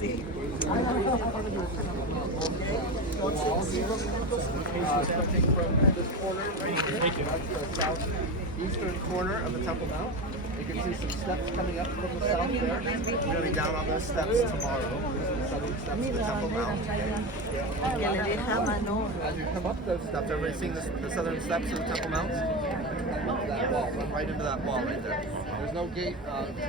sí. Stepping from this corner right here, that's the southeastern corner of the Temple Mount. You can see some steps coming up from the south there. We're going to be down on those steps tomorrow. These are the southern steps of the Temple Mount. Que le deja mano. As you come up those steps, everybody seeing the southern steps of the Temple Mount? That wall, run right into that wall right there. There's no gate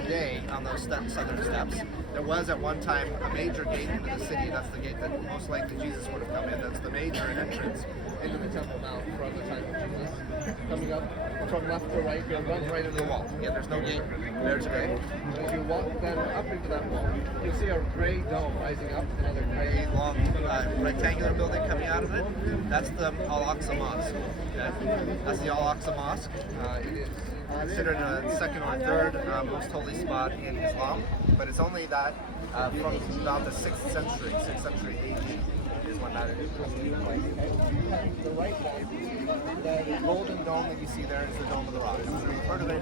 today on those southern steps. There was at one time a major gate into the city. That's the gate that most likely Jesus would have come in. That's the major entrance into the Temple Mount from the time of Jesus. Coming up from left to right, it runs right into the wall. Again, there's no gate there today. As you walk then up into that wall, you'll see a gray dome rising up, another gray long rectangular building coming out of it. That's the Al-Aqsa Mosque. Okay? That's the Al-Aqsa Mosque. It is considered a second or third most holy spot in Islam, but it's only that from about the 6th century AD is when that is. The right side, the golden dome that you see there is the Dome of the Rock. I'm sure you've heard of it.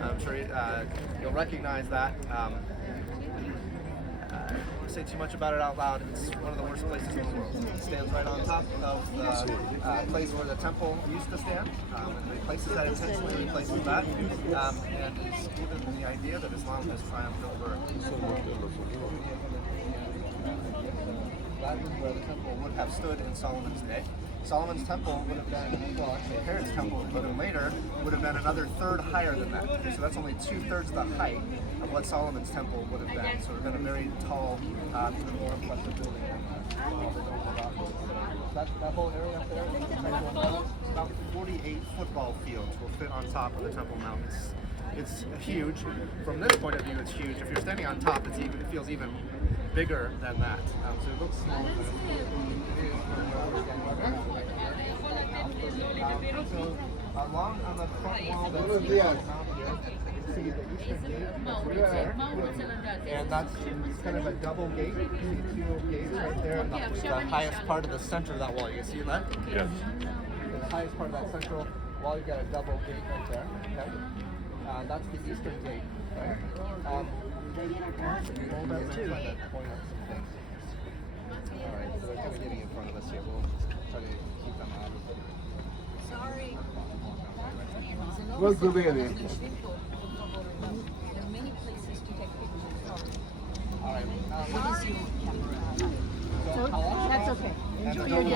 I'm sure you'll recognize that. I don't want to say too much about it out loud. It's one of the worst places in the world. It stands right on top of the place where the temple used to stand. And replaces that, intentionally replaces that. And it's given the idea that Islam has triumphed over that is where the temple would have stood in Solomon's day. Solomon's temple would have been, well actually Herod's temple, a little later, would have been another third higher than that. Okay, so that's only 2/3 the height of what Solomon's temple would have been. So it would have been a very tall, even more impressive building than that whole area up there, about 48 football fields will fit on top of the Temple Mount. It's huge. From this point of view, it's huge. If you're standing on top, it feels even bigger than that. So it looks small, but it is from where we're getting so along on the front wall that's the mountain here, you see the eastern gate that's right there. And that's kind of a double gate. You see two gates right there, and that's the highest part of the center of that wall. You see that? Yes. The highest part of that central wall, you've got a double gate right there. Okay? That's the eastern gate, right? Alright, so they're kind of getting in front of us here. We'll try to keep them out of it. Sorry. What's the name? There are many places to take pictures from. Alright. That's okay. Enjoy your day.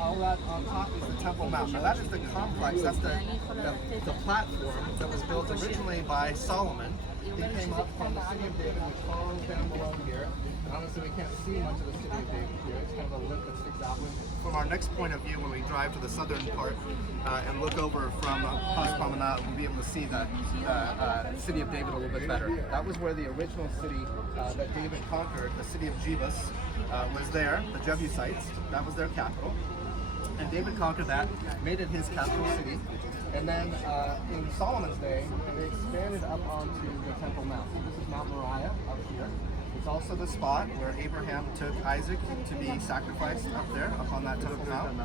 All that on top is the Temple Mount. Now that is the complex, that's the platform that was built originally by Solomon. He came up from the city of David, which follows down below here. And honestly, we can't see much of the city of David here. It's kind of a lip that sticks out. From our next point of view, when we drive to the southern part and look over from Pas Promenade, we'll be able to see the city of David a little bit better. That was where the original city that David conquered, the city of Jebus, was there, the Jebusites. That was their capital. And David conquered that, made it his capital city. And then in Solomon's day, they expanded up onto the Temple Mount. So this is Mount Moriah up here. It's also the spot where Abraham took Isaac to be sacrificed up there, up on that Temple Mount.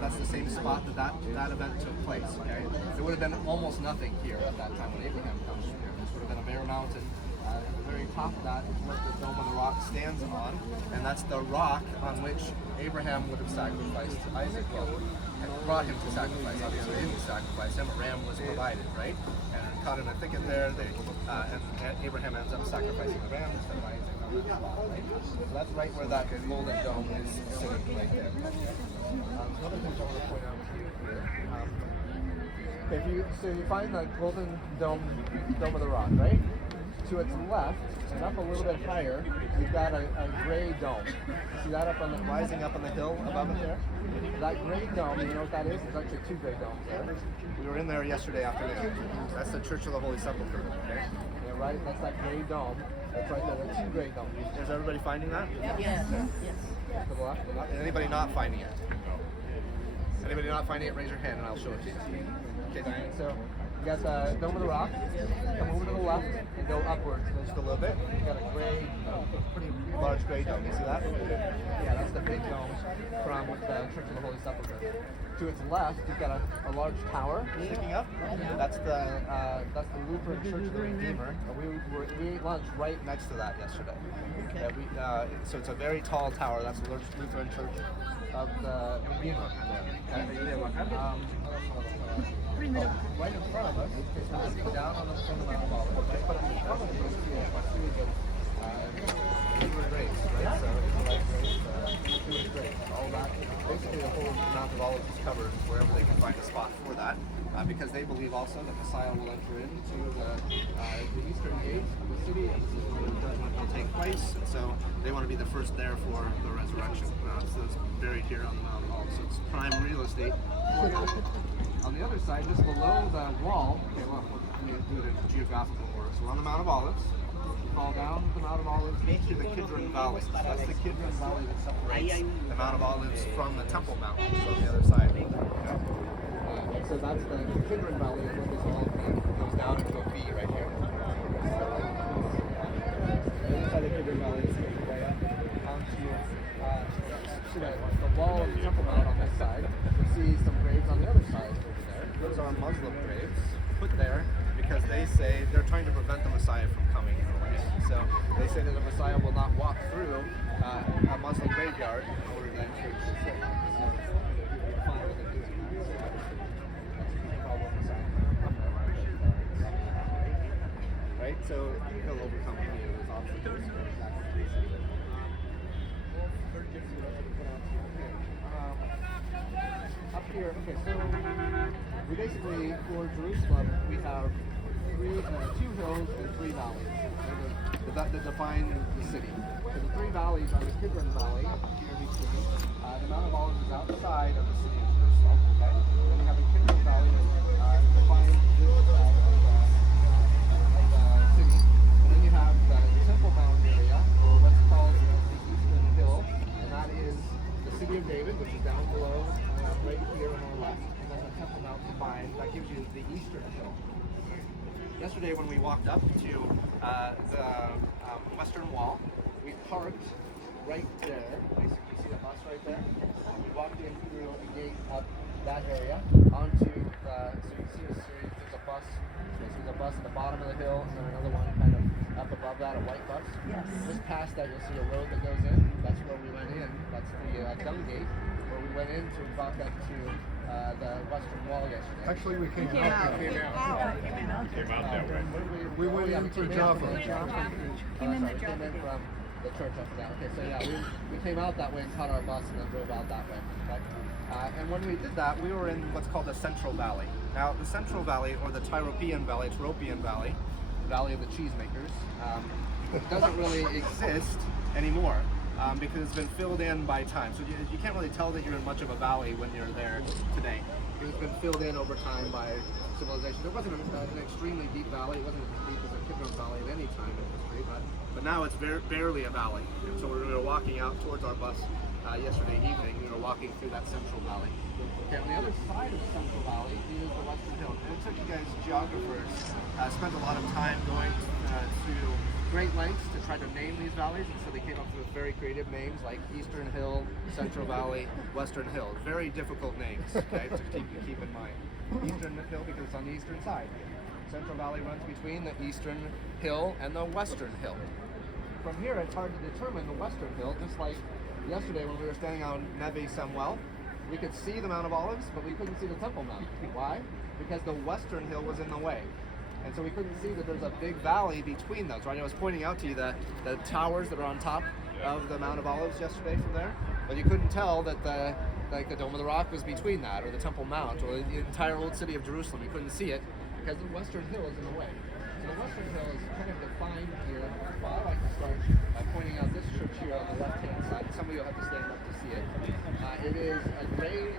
That's the same spot that event took place. Okay? There would have been almost nothing here at that time when Abraham comes here. This would have been a bare mountain. At the very top of that is what the Dome of the Rock stands on, and that's the rock on which Abraham would have sacrificed Isaac. And brought him to sacrifice. Obviously, they didn't sacrifice him. A ram was provided, right? And caught in a thicket there. And Abraham ends up sacrificing the ram instead of Isaac on that spot, right? So that's right where that golden dome is sitting right there. Another thing I want to point out to you here. So you find the golden dome of the rock, right? To its left, and up a little bit higher, you've got a gray dome. See that rising up on the hill above it there? That gray dome, you know what that is? There's actually two gray domes there. We were in there yesterday afternoon. That's the Church of the Holy Sepulchre. Okay? Yeah, right? That's that gray dome. That's right there. There's two gray domes. Is everybody finding that? Yes. To the left? Anybody not finding it? Anybody not finding it, raise your hand and I'll show it to you. Okay, Diane. So you got the Dome of the Rock. Come over to the left and go upwards just a little bit. You got a gray, pretty large large gray dome. You see that? Yeah, that's the big dome from the Church of the Holy Sepulchre. To its left, you've got a large tower sticking up. That's the Lutheran Church of the Redeemer. We ate lunch right next to that yesterday. So it's a very tall tower. That's the Lutheran Church of the Redeemer. Right in front of us, looking down on the Mount of Olives, right in front of us, you'll see a series of graves, right? So Israelite graves, Jewish graves, all that. Basically, the whole Mount of Olives is covered wherever they can find a spot for that, because they believe also that Messiah will enter into the eastern gate of the city, and this is where the judgment will take place. And so they want to be the first there for the resurrection. So it's buried here on the Mount of Olives. So it's prime real estate. On the other side, just below the wall, okay, well, let me do it in geographical order. So we're on the Mount of Olives. Fall down the Mount of Olives into the Kidron Valley. That's the Kidron Valley that separates the Mount of Olives from the Temple Mount. So on the other side. So that's the Kidron Valley, is what this all goes down into a V right here. The other side of the Kidron Valley is way up onto the wall of the Temple Mount on this side. You see some graves on the other side over there. Those are Muslim graves put there because they say they're trying to prevent the Messiah from coming. So they say that the Messiah will not walk through a Muslim graveyard in order to enter the city. So you're fine with it doing that. So that's a problem right? So he'll overcome any of those obstacles. Up here, okay, so we basically, for Jerusalem, we have two hills and three valleys that define the city. So the three valleys are the Kidron Valley, here between. The Mount of Olives is outside of the city of Jerusalem. Okay? Then we have the Kidron Valley that defines this city. And then you have the Temple Mount area, or what's called the Eastern Hill, and that is the city of David, which is down below, right here on our left. And then the Temple Mount combined, that gives you the Eastern Hill. Yesterday when we walked up to the western wall, we parked right there. Basically, see the bus right there? We walked in through a gate up that area onto the, so you can see there's a bus. So there's a bus at the bottom of the hill, and then another one kind of up above that, a white bus. Yes. Just past that, you'll see a road that goes in. That's where we went in. That's the dung gate, where we went in to walk up to the western wall yesterday. Actually, we came out. Came out that way. We went in for Jaffa. Came in the Jaffa. From the church after that. Okay, so yeah, we came out that way and caught our bus and then drove out that way. Okay? And when we did that, we were in what's called the Central Valley. Now, the Central Valley, or the Tyropean Valley, Valley, Valley of the Cheesemakers, doesn't really exist anymore. Because it's been filled in by time. So you can't really tell that you're in much of a valley when you're there today. It's been filled in over time by civilization. It wasn't an extremely deep valley. It wasn't as deep as the Kidron Valley at any time in history, but now it's barely a valley. And so we were walking out towards our bus yesterday evening. We were walking through that Central Valley. Okay, on the other side of the Central Valley is the Western Hill. And it took you guys geographers spent a lot of time going to great lengths to try to name these valleys, and so they came up with very creative names like Eastern Hill, Central Valley, Western Hill. Very difficult names, okay, to keep in mind. Eastern Hill because it's on the eastern side. Central Valley runs between the Eastern Hill and the Western Hill. From here, it's hard to determine the Western Hill, just like yesterday when we were standing on Neve Samuel. We could see the Mount of Olives, but we couldn't see the Temple Mount. Why? Because the Western Hill was in the way. And so we couldn't see that there's a big valley between those, right? I was pointing out to you the towers that are on top of the Mount of Olives yesterday from there, but you couldn't tell that the Dome of the Rock was between that, or the Temple Mount, or the entire old city of Jerusalem. You couldn't see it because the Western Hill is in the way. So the Western Hill is kind of defined here. Well, I like to start by pointing out this church here on the left-hand side. Some of you will have to stand up to see it. It is a gray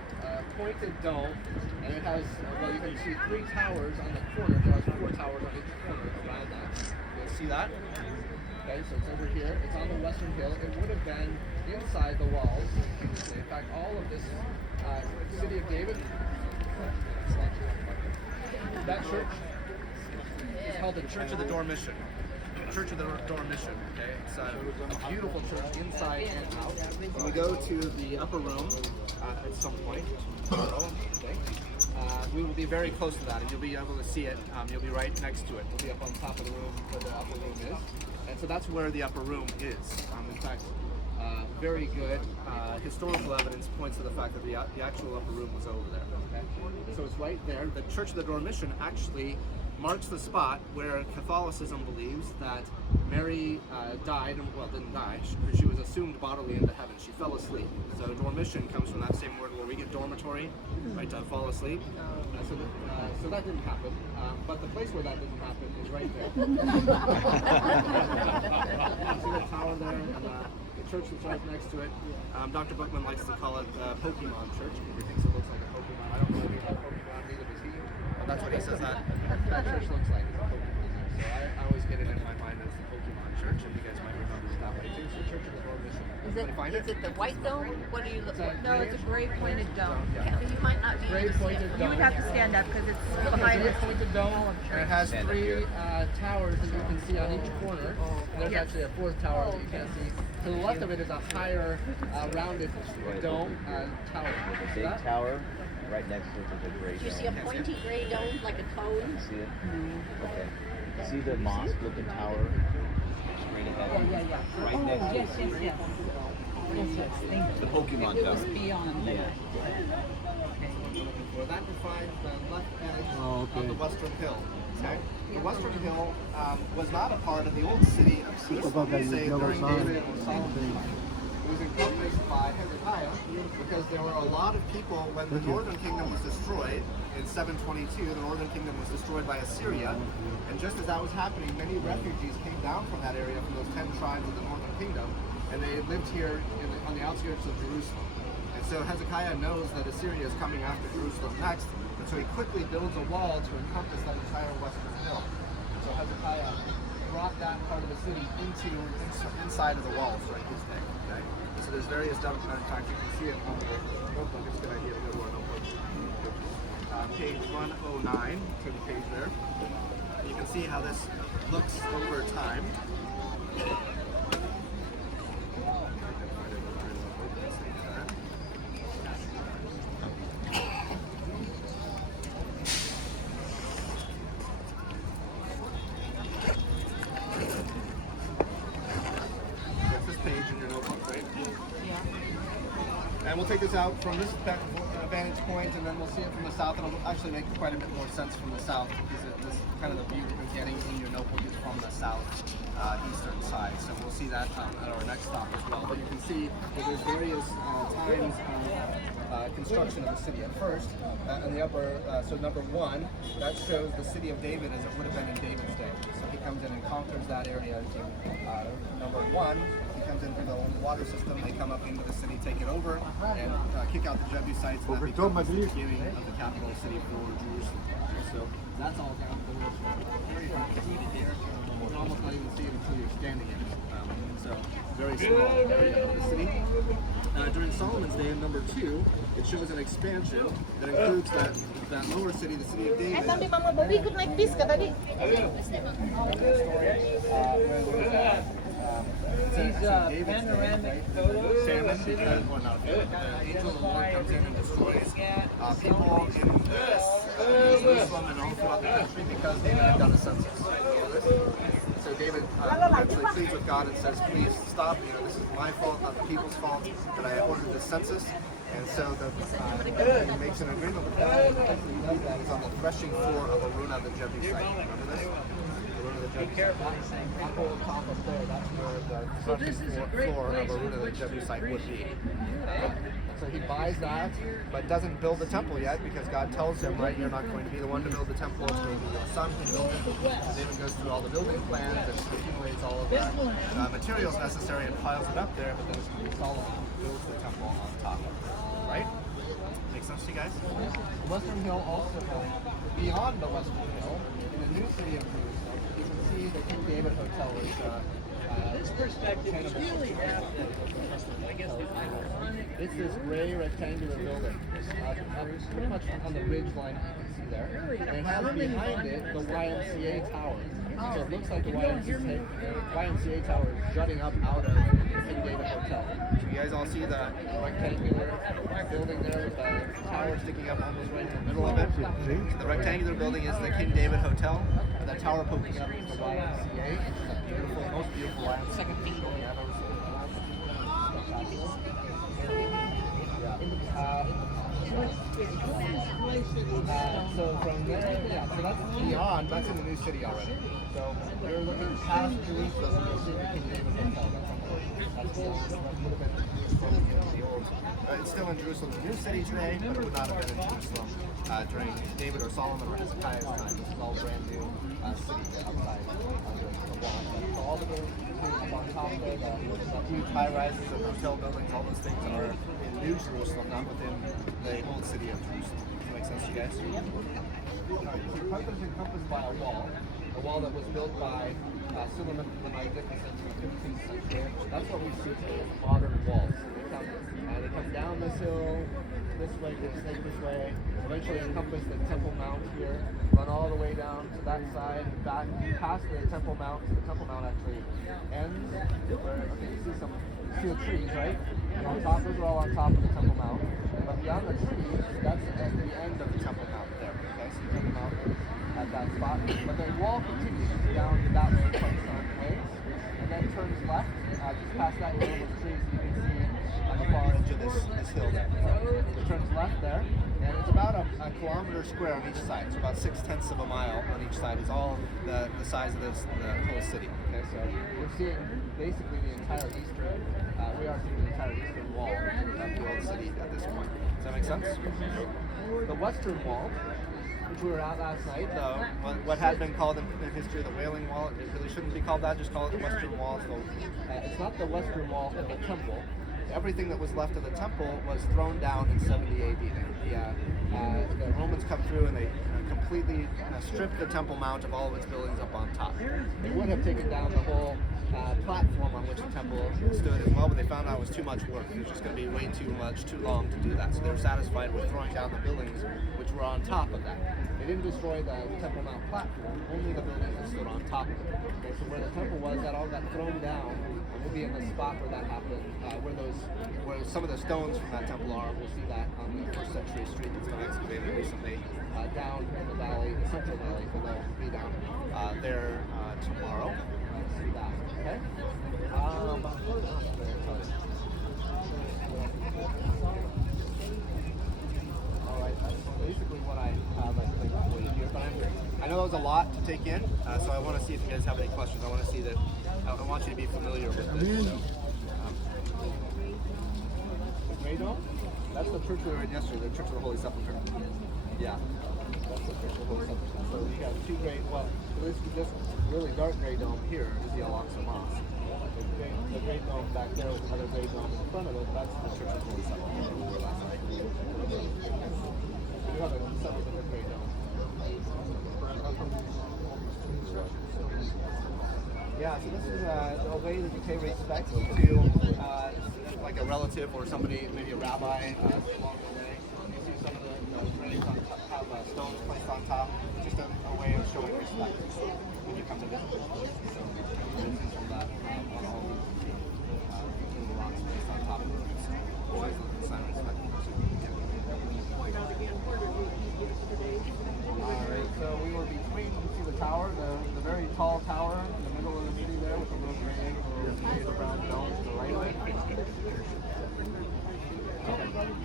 pointed dome, and it has, well, you can see three towers on the corner. There are four towers on each corner around that. You'll see that? Okay, so it's over here. It's on the Western Hill. It would have been inside the walls. In fact, all of this city of David, that church is called the Church of the Dormition. Church of the Dormition. Okay, it's a beautiful church inside and out. When we go to the upper room at some point tomorrow, okay, we will be very close to that, and you'll be able to see it. You'll be right next to it. We'll be up on top of the room where the upper room is, and so that's where the upper room is. In fact, very good historical evidence points to the fact that the actual upper room was over there. Okay? So it's right there. The Church of the Dormition actually marks the spot where Catholicism believes that Mary died, well, didn't die. She was assumed bodily into heaven. She fell asleep. So dormition comes from that same word where we get dormitory, right, to fall asleep. So that didn't happen. But the place where that didn't happen is right there. See the tower there, and the church that's right next to it. Dr. Bookman likes to call it Pokemon Church because he thinks it looks like a Pokemon. I don't know anything about Pokemon, neither does he. But that's what he says that church looks like. It's a Pokemon. So I always get it in my mind as the Pokemon Church, and you guys might remember it that way too. So Church of the Dormition. Is it the white dome? What do you look like? No, it's a gray pointed dome. You might not be able to see it. You would have to stand up because it's behind It's us. a pointed dome, and it has three towers that you can see on each corner. And there's actually a fourth tower that you can't see. To the left of it is a higher, rounded dome tower. There's a big tower right next to it. There's a gray Do you see a dome. pointy gray dome like a cone? You see it? Okay. See the mosque-looking tower straight ahead? Right next to it. Yes. The Pokemon tower. Beyond. Yeah. Well, that defines the left edge of the Western Hill. Okay? The Western Hill was not a part of the old city of Jerusalem, say, during David and Solomon's time. It was encompassed by Hezekiah because there were a lot of people when the northern kingdom was destroyed in 722. The northern kingdom was destroyed by Assyria, and just as that was happening, many refugees came down from that area, from those 10 tribes of the northern kingdom, and they lived here on the outskirts of Jerusalem. And so Hezekiah knows that Assyria is coming after Jerusalem next, and so he quickly builds a wall to encompass that entire western hill. So Hezekiah brought that part of the city inside of the walls during his day. Okay? So there's various documents. In fact, you can see it on the notebook. It's a good idea to go to our notebook. Page 109, to the page there. You can see how this looks over time. That's this page in your notebook, right? And we'll take this out from this vantage point, and then we'll see it from the south. It'll actually make quite a bit more sense from the south because this kind of the view that you're getting in your notebook is from the south eastern side. So we'll see that at our next stop as well. But you can see that there's various times of construction of the city. At first, in the upper, so number one, that shows the city of David as it would have been in David's day. So he comes in and conquers that area. Number one. Comes in through the water system, they come up into the city, take it over, and kick out the Jebusites, and that becomes the beginning of the capital city for Jerusalem. So that's all down below. Very hard to see it here. You can almost not even see it until you're standing in it. So very small area of the city. During Solomon's day in number 2, it shows an expansion that includes that lower city, the city of David. Sabi Mama Bobby, ikut naik bis ka tadi. These panoramic photos. Salmon, because, well, not the angel of the Lord comes in and destroys people in Jerusalem and all throughout the country because David had done a census. So David eventually pleads with God and says, "Please stop. This is my fault, not the people's fault, that I ordered this census." And so he makes an agreement with God. And he does that. He's on the threshing floor of Aruna the Jebusite. Remember this? Be careful. That whole top up there, that's where the threshing floor of Aruna the Jebusite would be. So he buys that, but doesn't build the temple yet because God tells him, right, you're not going to be the one to build the temple, it's going to be your son who builds it. David goes through all the building plans and accumulates all of the materials necessary and piles it up there, but then it's going to be Solomon who builds the temple on top of it. Right? Make sense to you guys? The Western Hill also goes beyond the Western Hill in the new city of Jerusalem. You can see the King David Hotel is this perspective is really it's this gray rectangular building, pretty much on the ridge line you can see there. And it has behind it the YMCA tower. So it looks like the YMCA tower is jutting up out of the King David Hotel. So you guys all see the rectangular building there with the tower sticking up almost right in the middle of it. The rectangular building is the King David Hotel. And the tower poking up is the YMCA. Beautiful, most beautiful second peak building I've ever seen. So from there, so that's beyond, that's in the new city already. So you're looking past Jerusalem and you'll see the King David Hotel. That's a little bit from the old. It's still in Jerusalem, the new city today, but it would not have been in Jerusalem during David or Solomon or Hezekiah's time. This is all brand new city there outside the wall. So all the buildings up on top there, the huge high rises and hotel buildings, all those things are in New Jerusalem, not within the old city of Jerusalem. Does that make sense to you guys? So Carthage is encompassed by a wall that was built by Suleiman the Magnificent in the 15th century. That's what we see today as modern walls. They come down this hill, this way, they snake this way, eventually encompass the Temple Mount here, run all the way down to that side, back past the Temple Mount. So the Temple Mount actually ends where, okay, you see the trees, right? And on top, those are all on top of the Temple Mount. But beyond the trees, that's at the end of the Temple Mount there. Okay, so the Temple Mount at that spot. But the wall continues down that way, Pakistan ways, and then turns left, just past that hill with the trees you can see on the far edge of this hill there. It turns left there, and it's about a kilometer square on each side. So about 6/10 of a mile on each side is all the size of the whole city. Okay, so we're seeing basically the entire eastern. We are seeing the entire eastern wall of the old city at this point. Does that make sense? The western wall, which we were at last night, what had been called in history the Wailing Wall, it really shouldn't be called that, just call it the Western Wall. So it's not the Western Wall of the temple. Everything that was left of the temple was thrown down in 70 AD. The Romans come through and they completely stripped the Temple Mount of all of its buildings up on top. They would have taken down the whole platform on which the temple stood as well, but they found out it was too much work. It was just going to be way too long to do that. So they were satisfied with throwing down the buildings which were on top of that. They didn't destroy the Temple Mount platform, only the buildings that stood on top of it. Okay, so where the temple was, that all got thrown down, and we'll be in the spot where that happened, where some of the stones from that temple are. We'll see that on the first century street that's been excavated recently down in the valley, the central valley, so they'll be down there tomorrow. See that, okay? Alright, that's basically what I have for you here. But I know that was a lot to take in, so I want to see if you guys have any questions. I want to see that, I want you to be familiar with this. So, the Grey Dome? That's the church we were in yesterday, the Church of the Holy Sepulchre. Yeah, that's the Church of the Holy Sepulchre. So we got two great, this really dark gray dome here is the Al-Aqsa Mosque. The great dome back there with another great dome in front of it, that's the Church of the Holy Sepulchre. We have several different great domes. Yeah, so this is a way that you pay respect to like a relative or somebody, maybe a rabbi along the way. You see some of the graves on top, have stones placed on top, just a way of showing respect when you come to visit this place. So you can see some of that on all the rocks placed on top of it. Always look at sign of respect. Alright, so we were between, you see the tower, the very tall tower in the middle of the city there with the little gray brown dome to the right of it.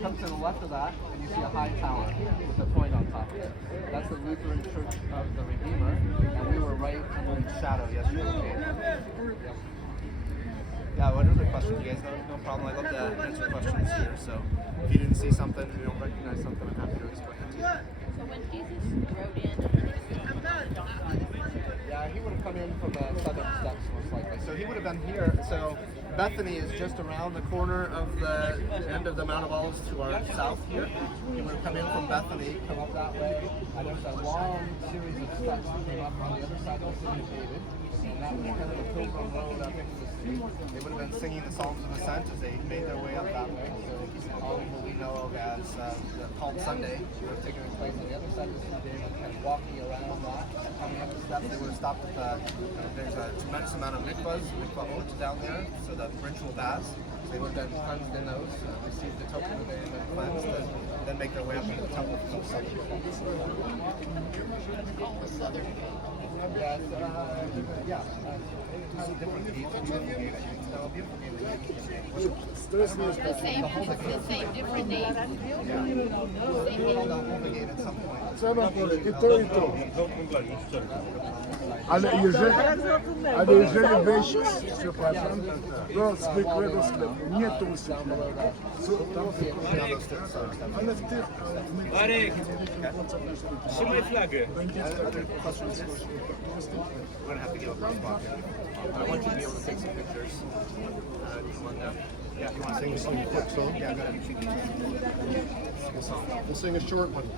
Come to the left of that, and you see a high tower with a point on top of it. That's the Lutheran Church of the Redeemer, and we were right in the shadow yesterday. Yep. Yeah, what other questions? You guys know? No problem. I love to answer questions here. So if you didn't see something, you don't recognize something, I'm happy to explain it to you. So when Jesus rode in, yeah, he would have come in from the southern steps most likely. So he would have been here. So Bethany is just around the corner of the end of the Mount of Olives to our south here. He would have come in from Bethany, come up that way, and there's a long series of steps that came up on the other side of the city of David. And that was kind of the Pilgrim Road up into the they would have been singing the Psalms of Ascent as they made their way up that way. So all what we know of as the Palm Sunday would have taken place on the other side of the city. They were kind of walking around that, coming up the steps. They would have stopped at there's a tremendous amount of mikvahot down there, so the ritual baths. They would have been cleansed in those, received the token of their been cleansed, and then make their way up into the temple of Southern Gate. Yes, yeah. Different gates, beautiful gate, I think. No, beautiful gate. The same, different name. Yeah. Called the Holy Gate at some point. Trzeba i to. Ale jeżeli wejść, przepraszam, do zwykłego sklepu, nie tu sklepu, ale w tych... Marek, trzymaj flagę. We're gonna have to get up on the spot. I want you to be able to take some pictures. Come on down. Yeah, you want to sing a song? Quick song? Yeah, go ahead. Sing a song. We'll sing a short one.